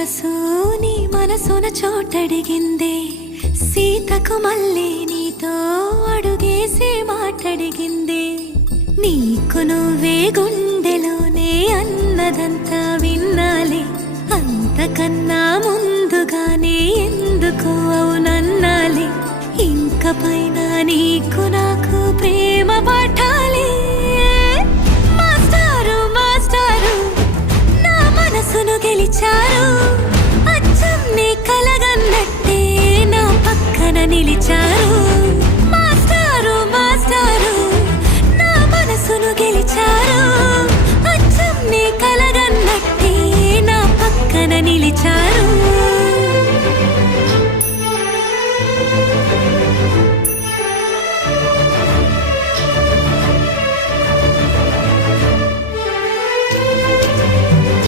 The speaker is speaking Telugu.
మనసు నీ మనసున చోటడిగిందే, సీతకు మళ్ళీ నీతో అడుగేసి మాటడిగిందే. నీకు నువ్వే గుండెలోనే అన్నదంతా విన్నాలే, అంతకన్నా ముందుగానే ఎందుకు అవునన్నాలే. ఇంక పైన నీకు నాకు ప్రేమ పాఠ